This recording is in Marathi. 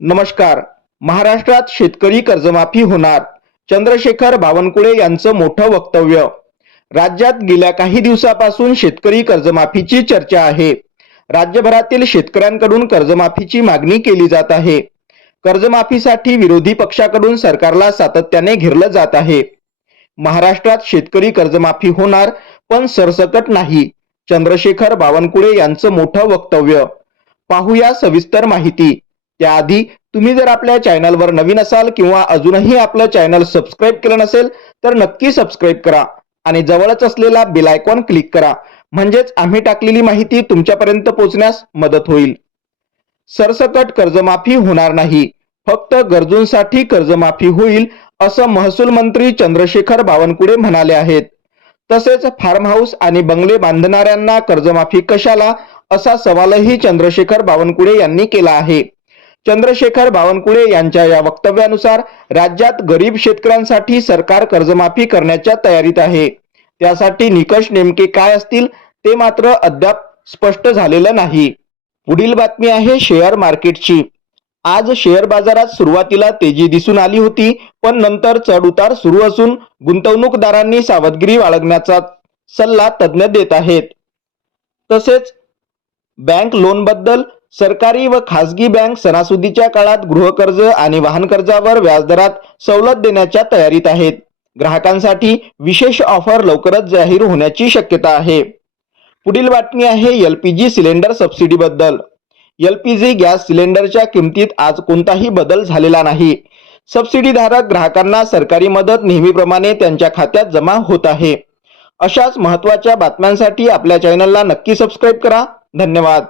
नमस्कार. महाराष्ट्रात शेतकरी कर्जमाफी होणार. चंद्रशेखर बावनकुळे यांचं मोठं वक्तव्य. राज्यात गेल्या काही दिवसापासून शेतकरी कर्जमाफीची चर्चा आहे. राज्यभरातील शेतकऱ्यांकडून कर्जमाफीची मागणी केली जात आहे. कर्जमाफीसाठी विरोधी पक्षाकडून सरकारला सातत्याने घेरलं जात आहे. महाराष्ट्रात शेतकरी कर्जमाफी होणार पण सरसकट नाही चंद्रशेखर बावनकुळे यांचं मोठं वक्तव्य. पाहूया सविस्तर माहिती. त्याआधी तुम्ही जर आपल्या चॅनलवर नवीन असाल किंवा अजूनही आपलं चॅनल सबस्क्राईब केलं नसेल तर नक्की सबस्क्राईब करा आणि जवळच असलेला बेल आयकॉन क्लिक करा. म्हणजेच आम्ही टाकलेली माहिती तुमच्यापर्यंत पोहोचण्यास मदत होईल. सरसकट कर्जमाफी होणार नाही. फक्त गरजूंसाठी कर्जमाफी होईल असं महसूल मंत्री चंद्रशेखर बावनकुळे म्हणाले आहेत. तसेच फार्म हाऊस आणि बंगले बांधणाऱ्यांना कर्जमाफी कशाला असा सवालही चंद्रशेखर बावनकुळे यांनी केला आहे. चंद्रशेखर बावनकुळे यांच्या या वक्तव्यानुसार राज्यात गरीब शेतकऱ्यांसाठी सरकार कर्जमाफी करण्याच्या तयारीत आहे. त्यासाठी निकष नेमके काय असतील ते मात्र अद्याप स्पष्ट झालेलं नाही. पुढील बातमी आहे शेअर मार्केटची. आज शेअर बाजारात सुरुवातीला तेजी दिसून आली होती पण नंतर चढउतार सुरू असून गुंतवणूकदारांनी सावधगिरी बाळगण्याचा सल्ला तज्ज्ञ देत आहेत. तसेच बँक लोनबद्दल सरकारी व खासगी बँक सणासुदीच्या काळात गृहकर्ज आणि वाहन कर्जावर व्याजदरात सवलत देण्याच्या तयारीत आहेत. ग्राहकांसाठी विशेष ऑफर लवकरच जाहीर होण्याची शक्यता आहे. पुढील बातमी आहे L P G cylinder subsidy बद्दल जी गॅस सिलेंडरच्या किमतीत आज कोणताही बदल झालेला नाही. सबसिडीधारक ग्राहकांना सरकारी मदत नेहमीप्रमाणे त्यांच्या खात्यात जमा होत आहे. अशाच महत्त्वाच्या बातम्यांसाठी आपल्या चॅनलला नक्की सबस्क्राईब करा. धन्यवाद.